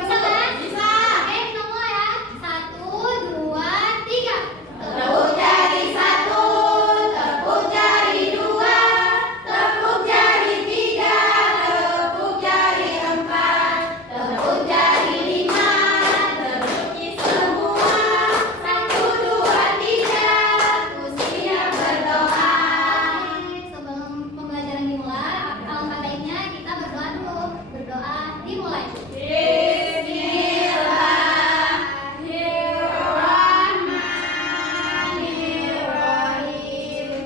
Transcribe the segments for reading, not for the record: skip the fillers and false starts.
Bisa kan? Bisa. Oke, kita mulai ya. 1, 2, 3. Tepuk jari 1, tepuk jari 2, tepuk jari 3, tepuk jari 4, tepuk jari 5, tepuk semua. 1, 2, 3, aku siap berdoa. Oke, sebelum pembelajaran dimulai, alangkah baiknya kita berdoa dulu. Berdoa dimulai. Bismillahirrahmanirrahim.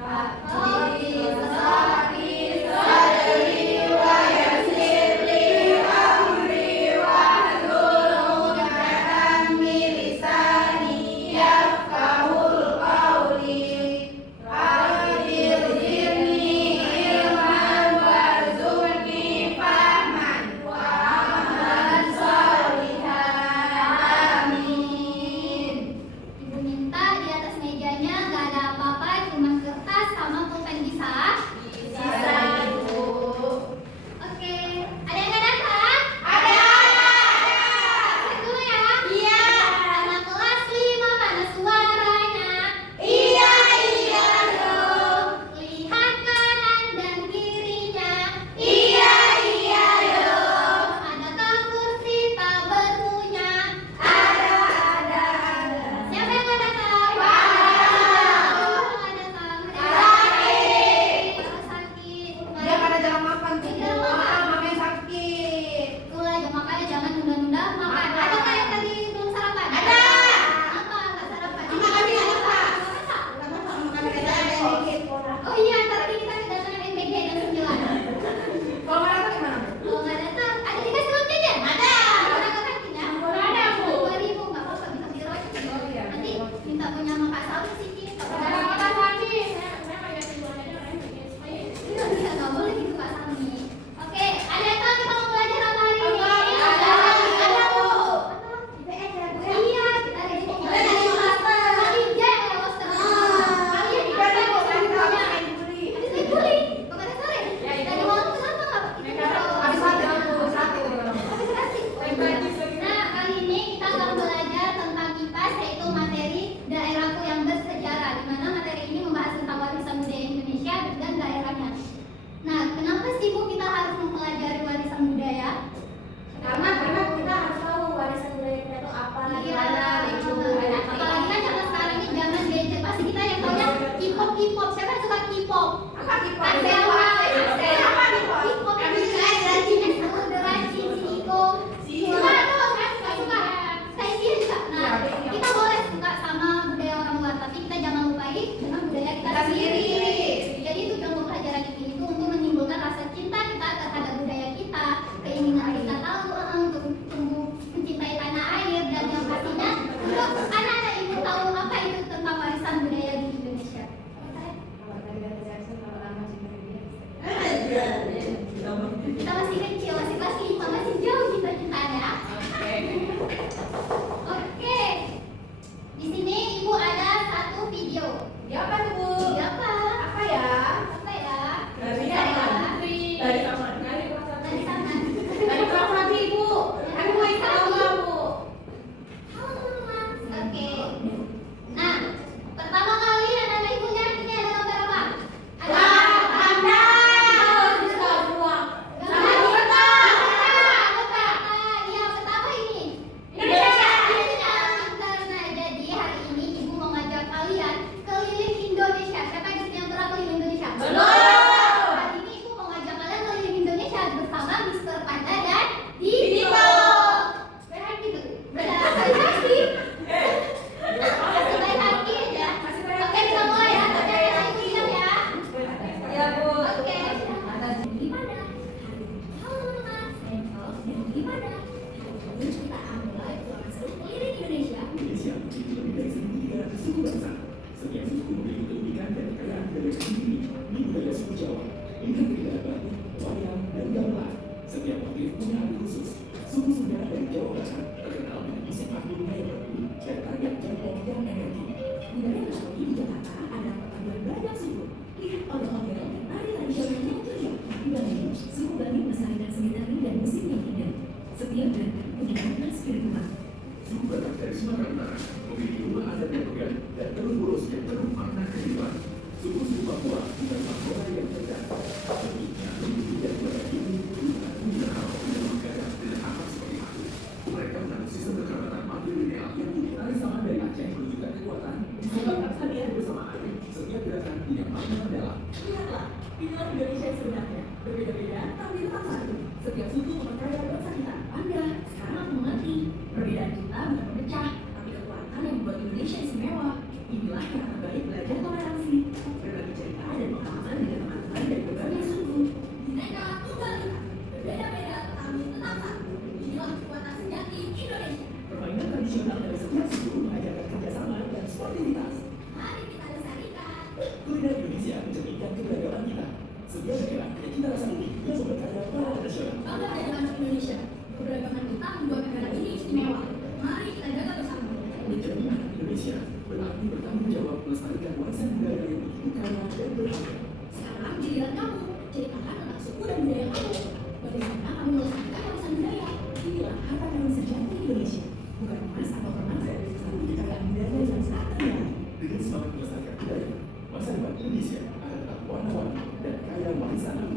Rabbi shrahli sadri wa yassir li amri wahlul 'uqdatam min lisani yafqahul qawli. Rabbi zidni ilman warzuqni fahman wa amalan sholihan. Amin. Ibu minta di atas mejanya nggak ada apa-apa, cuma kertas sama pulpen bisa. Bisa, Ibu. Oke, ada yang nggak datang? Ada. Absen dulu ya. Iya. Anak kelas 5 mana suaranya? Iya dong. Lihat kanan dan kirinya. Iya dong. Adakah kursi tak berpunya? Ada. Siapa yang nggak datang? Ada. Nggak datang. Sakit. Sakit. Dia pada jam makan tuh. Jam makan. Mamanya sakit. Itulah jam makannya, jangan nunda-nunda makan. Makan. Ada nggak yang tadi belum sarapan? Ada. Apa nggak sarapan? Mama kami nggak masak. Masak. Makan kita ada yang dikit. Oh iya, ntar lagi kita kedatangan MBG jam 9. Kalau nggak datang gimana? Kalau nggak datang, ada dikasih uang jajan? Ada. Ada ke kantin ya? Ada, Bu. 2.000, nggak apa-apa, bisa beli roti. Oh, iya. Nanti minta punya sama Pak Sawi sih, Ci. Iya, nggak boleh gitu Pak Sami. Oke, ada yang tahu kita mau belajar apa hari ini? Ada, Bu. Iya, kita ada di Kita ada di master. Tadi dia yang lewat terus. Kalian di mana? Habis main guling. Kemarin sore. Ya, itu. Tadi malam kenapa nggak? Habis satu. Habis nasi. Nah, kali ini kita akan belajar tentang IPAS, yaitu materi daerahku yang bersejarah, di mana materi ini membahas tentang warisan budaya Indonesia dan daerahnya. Nah, kenapa sih Bu kita harus mempelajari warisan budaya? Karena kita harus tahu warisan budaya kita itu apa, gimana, gitu. Apalagi kan zaman sekarang ini zaman gadget, pasti kita yang taunya K-pop. Siapa yang suka K-pop? Apa K-pop? Axel. Apa K-pop? K-pop yang bisa Rajin, Iko. Si Suka tuh kan? Suka. Saya dia juga. Nah, kita boleh suka sama budaya orang luar, tapi kita jangan lupain dengan budaya kita Kita sendiri. sendiri. Jadi tujuan pembelajaran ini itu untuk menimbulkan rasa cinta kita terhadap budaya kita, keinginan kita tahu untuk tumbuh mencintai tanah air, dan yang pastinya untuk anak-anak ibu tahu apa itu tentang warisan budaya di Indonesia. Kita masih kecil, masih kelas 5, masih jauh cita-citanya. Oke. Di sini ibu ada satu video. Dia apa tuh, Bu? Video apa? Apa ya? Apa ya? Dari Bisa ya? Dari taman. Dari sana. Dari kelas lagi, Bu. Aku mau ikut lomba, Bu. Oke. Nah, pertama kali anak-anak ibu lihat ini ada gambar apa? Ada Panda. gambar peta. Iya, peta apa ini? Indonesia. Pintar. Nah, jadi hari ini ibu mau ngajak kalian keliling Indonesia. Siapa yang yang pernah keliling Indonesia? Belum. Hari ini ibu mau ngajak kalian keliling Indonesia bersama Mr. Panda dan Dito. Berhati gitu. Berhati. Masih baik hati aja. Oke, kita mulai ya. Oke, ayo siap ya. Ya, Bu. Oke. Gimana? Halo Mas. Gimana? Kita mulai keliling Indonesia. Indonesia memiliki lebih dari 1.300 suku bangsa. Setiap suku memiliki keunikan dan kekayaan budaya sendiri. Di budaya suku Jawa, lihat keindahan batu, wayang, dan gamelan. Setiap motif punya arti khusus. Suku Sunda dari Jawa Barat terkenal dengan isi panggung budaya baku dan tarian jempol yang energi. Budaya nasional di Jakarta adalah perpaduan beragam suku. Lihat oleh-oleh dan tari tradisional yang ceria. Di Bali, suku Bali melestarikan seni tari dan musik yang indah. Setiap Sumatera Utara memiliki rumah adat yang megah dan telur boros yang penuh makna kehidupan. Suku-suku Papua bukan Papua yang cerdas, bentuknya lebih dari mereka ini bukan mineral dan menggarap dengan akar seperti aku. Mereka menanam sistem kekerabatan matrilineal yang ditarik sama dari Aceh menunjukkan kekuatan disebabkan hadir bersamaan. Setiap gerakan punya makna mendalam. Lihatlah, inilah Indonesia yang sebenarnya. Berbeda-beda, tapi tetap satu. Setiap suku memperkaya bangsa kita. Anda sekarang aku mengerti. Perbedaan kita bukan memecah, tapi kekuatan yang membuat Indonesia istimewa. Inilah cara terbaik belajar toleransi. Berbagi cerita dan pengalaman dengan teman-teman dari berbagai suku. Bineka Tunggal Ika. Berbeda-beda, tapi tetap satu. Inilah kekuatan sejati Indonesia. Permainan tradisional dari setiap suku mengajarkan kerjasama dan sportivitas. Mari kita lestarikan. Kuliner Indonesia mencerminkan keberagaman kita. Setiap daerah punya cita rasa unik yang memperkaya para tradisional. Bangga dengan anak Indonesia. Keberagaman kita membuat negara ini istimewa. Mari kita jaga bersama. Menjadi anak Indonesia berarti bertanggung jawab melestarikan warisan budaya yang begitu kaya dan berharga. Sekarang giliran kamu, ceritakan tentang suku dan budaya kamu. Bagaimana kamu melestarikan warisan budaya? Inilah harta karun sejati Indonesia. Bukan emas atau permata, tapi kekayaan budaya yang sangat kaya. Dengan semangat melestarikan budaya, masa depan Indonesia akan tetap warna-warni dan kaya warisan alam.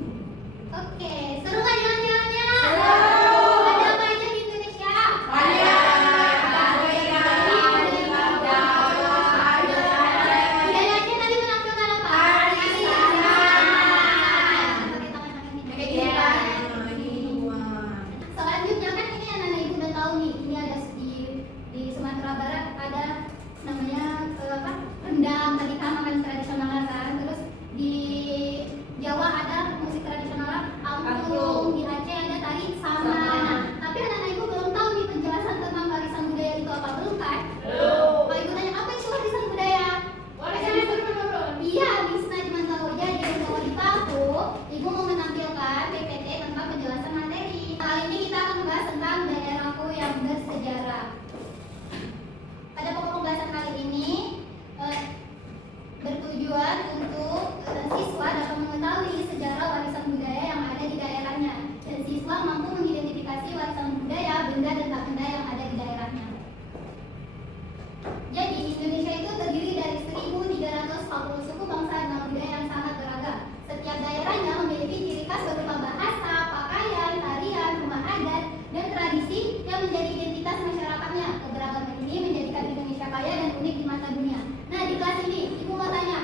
Oke, seru kan jalan-jalannya? Ada apa aja di Indonesia? Budaya Aceh tadi menampilkan apa? Pakai tangan ini. Selanjutnya kan ini anak-anak ibu udah tahu nih, ini ada di Sumatera Barat ada namanya rendang, tadi kan makan tradisional kan, terus di Jawa ada musik tradisional angklung, di Aceh ada tari sama. Nah, tapi anak-anak ibu belum tahu nih penjelasan tentang warisan budaya itu apa, belum kan? Kalau ibu tanya apa itu warisan budaya? Iya, bisa cuma tahu aja di Jawa tahu. Ibu mau menampilkan PPT tentang penjelasan materi. Kali ini kita akan membahas tentang daerahku yang bersejarah. Pada pokok pembahasan kali ini bertujuan untuk siswa dapat mengetahui sejarah warisan budaya yang ada di daerahnya dan siswa mampu mengidentifikasi warisan budaya, benda dan tak benda yang ada di daerahnya. Jadi Indonesia itu terdiri dari 1.340 suku bangsa dan budaya yang sangat beragam. Setiap daerahnya memiliki ciri khas berupa bahasa, pakaian, tarian, rumah adat, dan tradisi yang menjadi identitas masyarakatnya. Keberagaman ini menjadikan Indonesia kaya dan unik di mata dunia. Nah, di kelas ini, ibu mau tanya,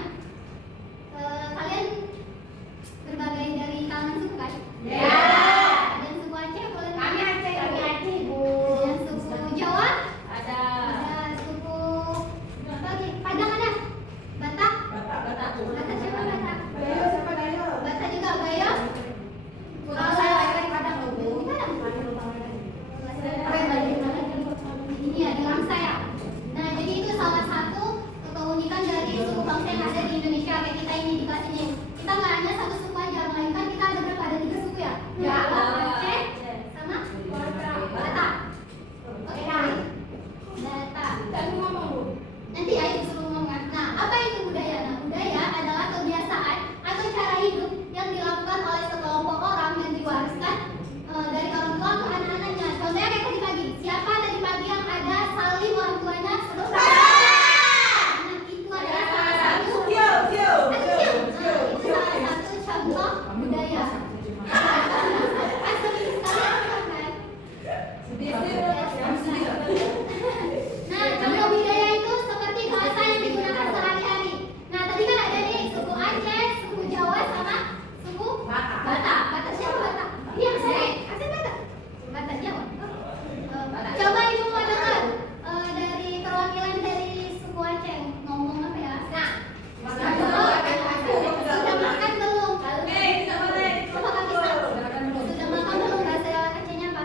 kalian berbagai dari kalangan suku kan? Ya. Dan suku Aceh boleh? Kami Aceh, Bu. Dan suku Jawa? Ada Ada suku apa lagi? Padang ada? Batak? Batak. Batak siapa Batak? Bayo, siapa Bayo? Batak juga Bayo? Kalau saya lahir di Padang, Bu. Di mana? Ini ya, di Ramsa ya. Nah, jadi itu salah satu keunikan dari suku bangsa yang ada di Indonesia kayak kita ini di kelas ini. Kita nggak hanya satu suku aja, melainkan kita ada berapa? Ada 3 suku ya? Ya. Aceh sama Batak. Oke, Batak. Jangan ngomong, Bu. Nanti ya ibu suruh ngomong. Nah, apa itu budaya? Nah, budaya adalah kebiasaan atau cara hidup yang dilakukan oleh sekelompok orang yang diwariskan dari orang tua ke anak-anaknya. Contohnya kayak tadi pagi. Siapa tadi pagi yang ada salim orang tuanya sebelum Nah, itu adalah salah satu. Itu salah satu contoh budaya. Asli sekali kan? Nah, contoh budaya itu seperti bahasa yang digunakan sehari-hari. Nah, tadi kan ada nih suku Aceh, suku Jawa, sama suku Batak. Batak siapa Batak? Iya, Aceh Batak. Batak Jawa. Coba ibu mau dengar dari perwakilan dari suku Aceh ngomong apa ya? Nah, sudah makan belum? Coba kaki sudah makan belum? Bahasa Acehnya apa?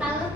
Talut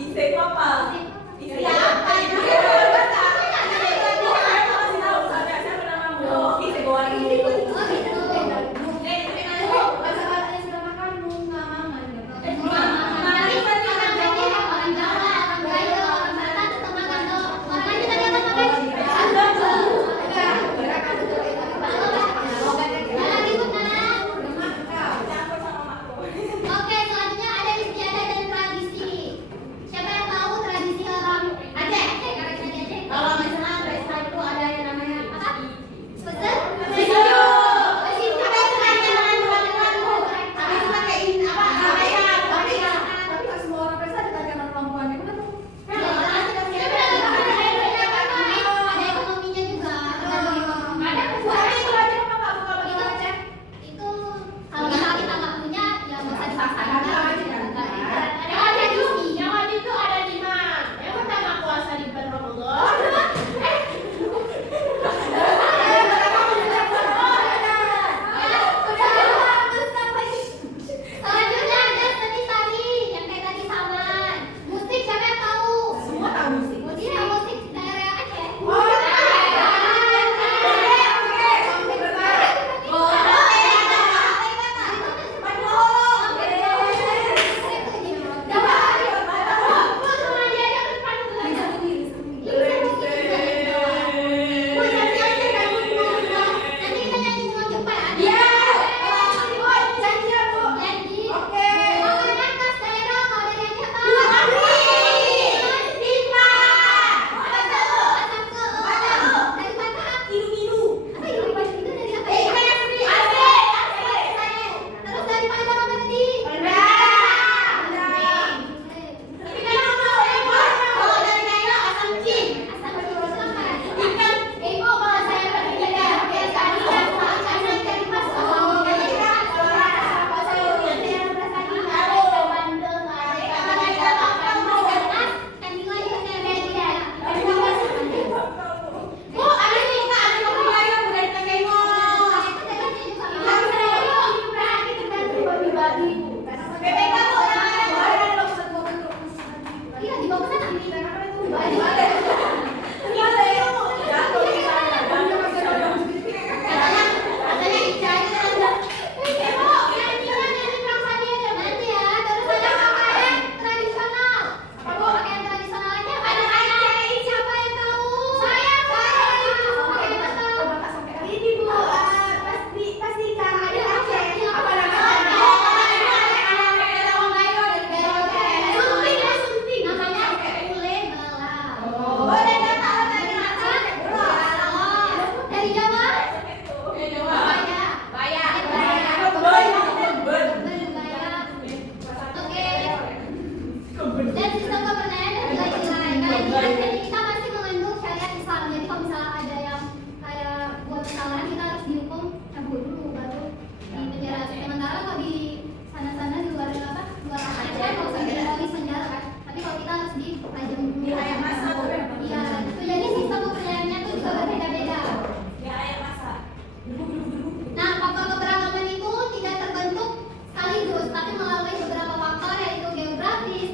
Ise itu apa? Ise Ya, apa itu? kasih tahu siapa namamu? Ise Goari. Bahasa-bahasanya sudah makan belum? Nggak makan. Nanti berarti orang Jawa, orang Gayo, orang Batak tetap makan dong. Orang lain tadi apa makan? Jangan ribut, Nana. Campur sama makku. Oke, selanjutnya ada istiadat dan tradisi. Siapa yang tahu tradisi orang Aceh? Karena tadi Aceh. Kalau misalnya Kristen itu ada yang namanya Apa? Pesan? Setuju. Apa yang sengaja dengan tuan-tuanmu? Habis itu pakai ini apa? Rangkaian. Tapi nggak semua orang Kristen ditanya sama perempuannya. Benar tuh. Ada ekonominya juga. Ada kecuali itu aja apa nggak buka bagi orang Aceh? Itu kalau misalnya kita nggak punya, ya nggak usah dipaksain. Ada aja kan? Yang ada itu ada 5. Yang pertama puasa di bulan Ramadan. Selanjutnya ada seni tari yang kayak tadi saman. Musik siapa yang tahu? Semua tahu musik. Iya, musik daerah Aceh. Nanti kita nyanyi semua cepat. Janji. Makanan khas daerah kalau dari Aceh apa? Dari mana? Ilu-ilu. Apa itu? Itu dari apa ya? Terus dari Padang apa tadi? Asam itu apa? Iya, dibawa ke sana. Katanya dicari tanda. Ibu, nyanyi perasaan dia nanti ya. Terus ada pakaian tradisional. Pakaian tradisional aja. Ada Aceh. Siapa yang tahu? Saya. Pakaian apa? Ini Bu, pasti cara ada Aceh. Apa Sunting. Namanya ule bala. Boleh nggak tahu tadi Aceh? Dari Jawa? Oke. Dan sistem kepercayaan dan nilai-nilai. Jadi kita masih mengandung syariat Islam. Jadi kalau misalnya ada yang kayak buat kesalahan, kita harus dihukum cabut dulu baru di penjara. Sementara kalau di sana-sana di luar apa? Luar Aceh kan kalau sampai polis penjara kan. Tapi kalau kita harus dirajam dulu. Kayak masa tuh. Iya. Itu jadi sistem kepercayaannya tuh juga berbeda-beda. Nah, faktor keberagaman itu tidak terbentuk sekaligus, tapi melalui beberapa faktor yaitu geografis,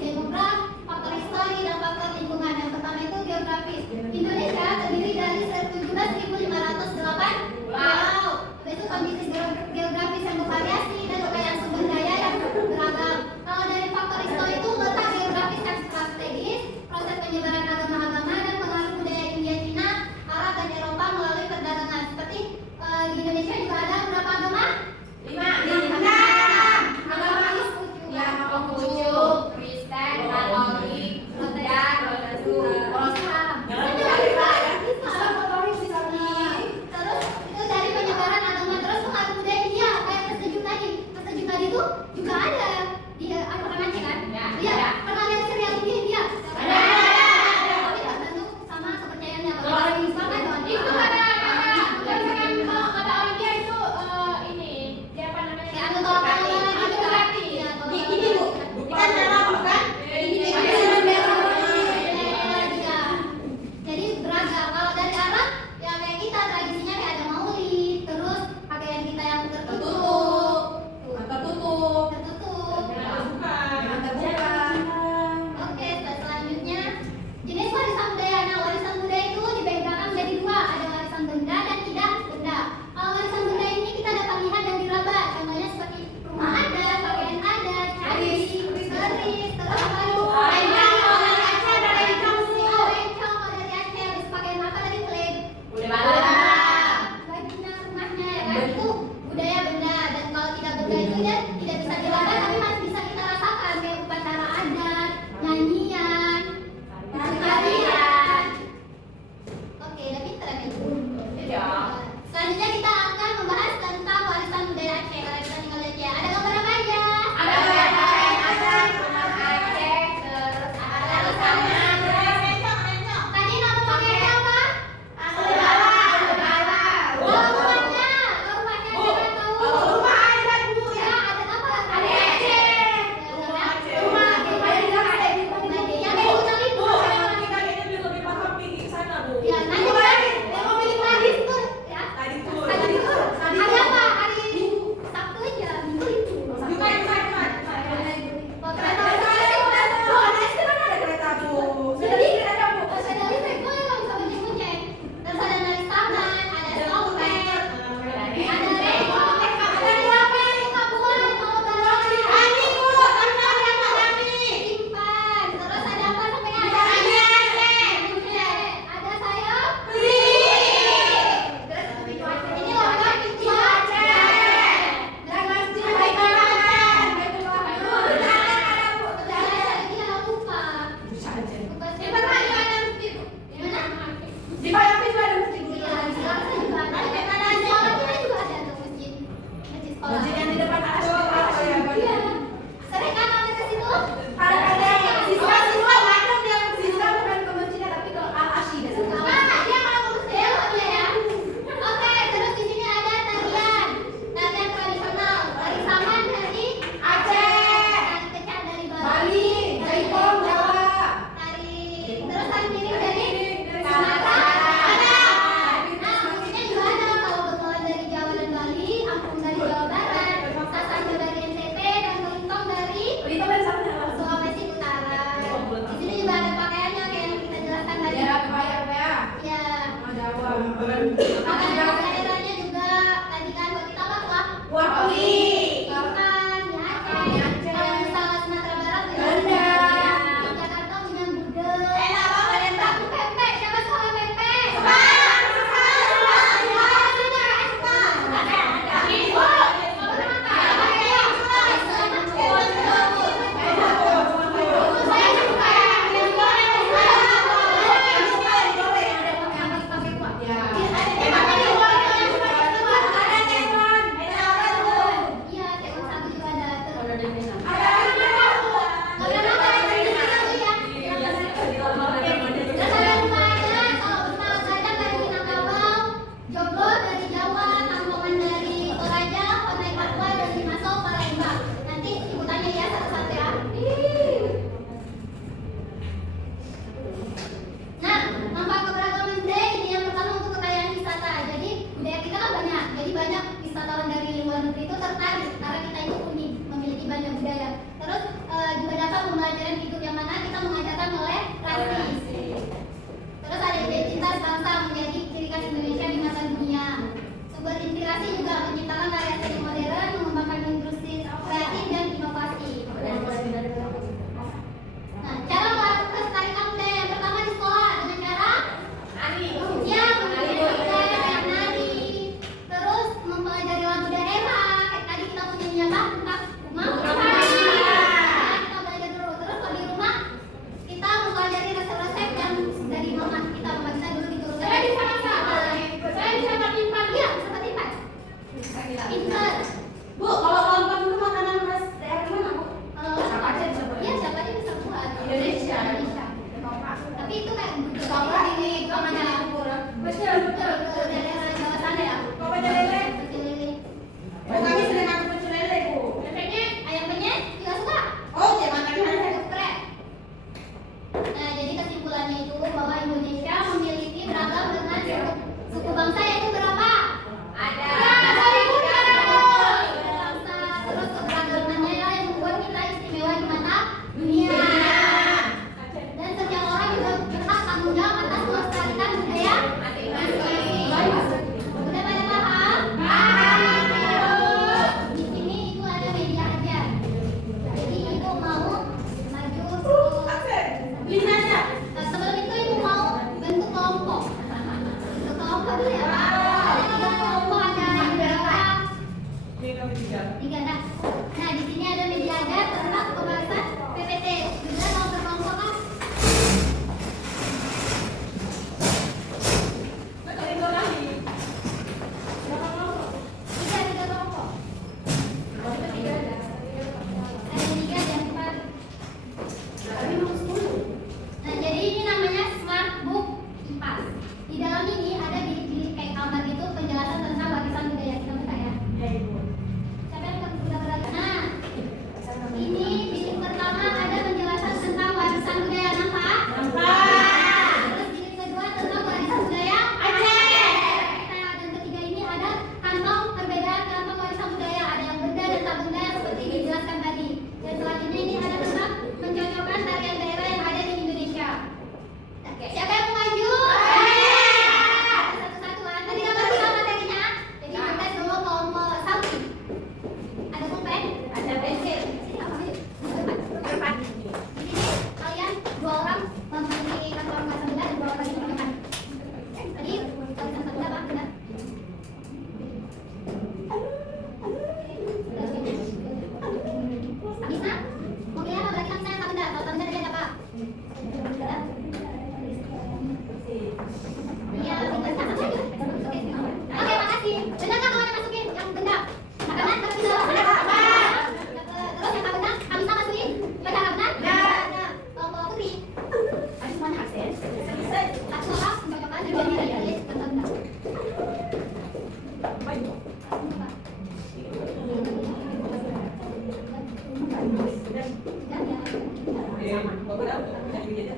sama. Bagus tahu, jadi dia.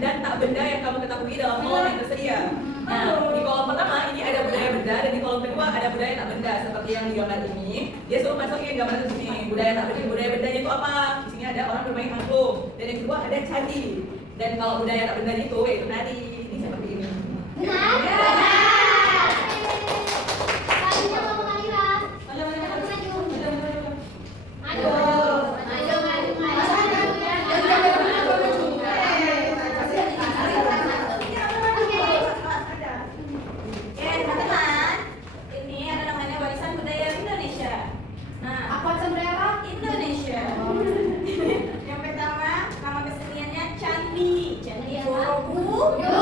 dan tak benda yang kamu ketahui dalam kolom yang tersedia. Nah, di kolom pertama ini ada budaya benda dan di kolom kedua ada budaya tak benda seperti yang di gambar ini. Dia suruh masukin gambar di sini. Budaya tak benda, budaya bendanya itu apa? Di sini ada orang bermain angklung dan yang kedua ada candi. Dan kalau budaya tak benda itu yaitu nari. Ini seperti ini. Yo.